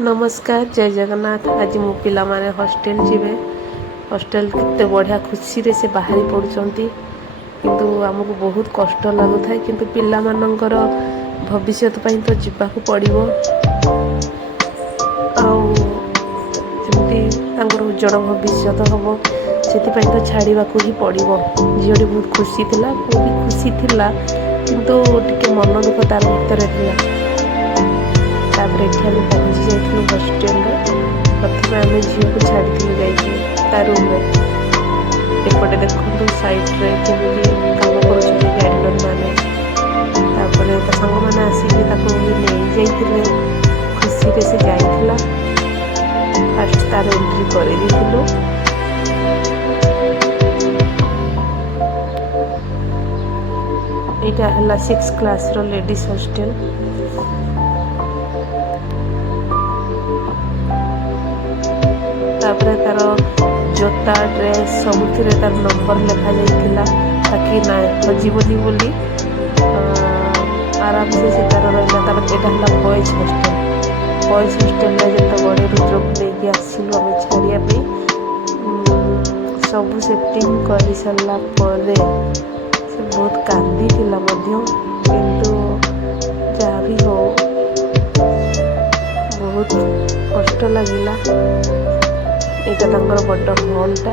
नमस्कार जय जगन्नाथ। आज मो पिला माने हॉस्टल जीवे। हॉस्टल कितने बढ़िया खुशी रे से बाहरी पड़ुचंती, किंतु हमको बहुत कष्ट लागु थाए, किंतु पिला मानकर भविष्यत पई तो जीवाकू पड़िबो। आउ जेमती तांकर उज्जवल भविष्यत हबो सेति तो छाड़वाकू ही पड़िबो। झीटी बहुत खुशी थिला, वो भी खुशी थिला, किंतु टिके मन दुख तार भीतर थिला। तापर एठी आम पहुँची जाइलु हॉस्टेल। प्रथम आम झील को छाड़ी जा रूम में। एपटे देखो साइड रे केमी काम कर गार्डन मैंने सांग मैंने आसिक नहीं जाइए। खुशी रे से जाइला। फास्ट तार एंट्री कर यहाँ है 6 क्लास रो लेडीज हॉस्टल। तापर तार जोता ड्रेस सबुथ तार नंबर लिखा जाइला, ताकि ना हजिबनी बोली आराम से तार रहा। यहाँ है बॉयज हॉस्टल। बॉयज हॉस्टल जो बड़े रुद्र को लेकिन आसलु आम छाड़िया सब सेटिंग कर सारा से बहुत कांदी किंतु जहाँ भी हो बहुत कष्ट लगिला। यहाँ बड़ हॉलटा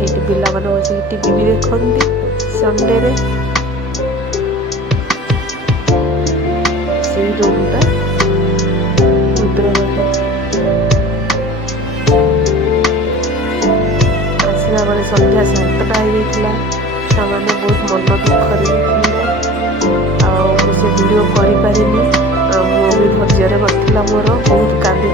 ये पिला मैंने बस टीवी भी देखती संडे रे। से रूमटा आसला बेले संध्या 7टा हो मैंने बहुत मन दुखरे से वीडियो कर पारिनी। मो भी धैर्य नथिला मोर बहुत कांदी।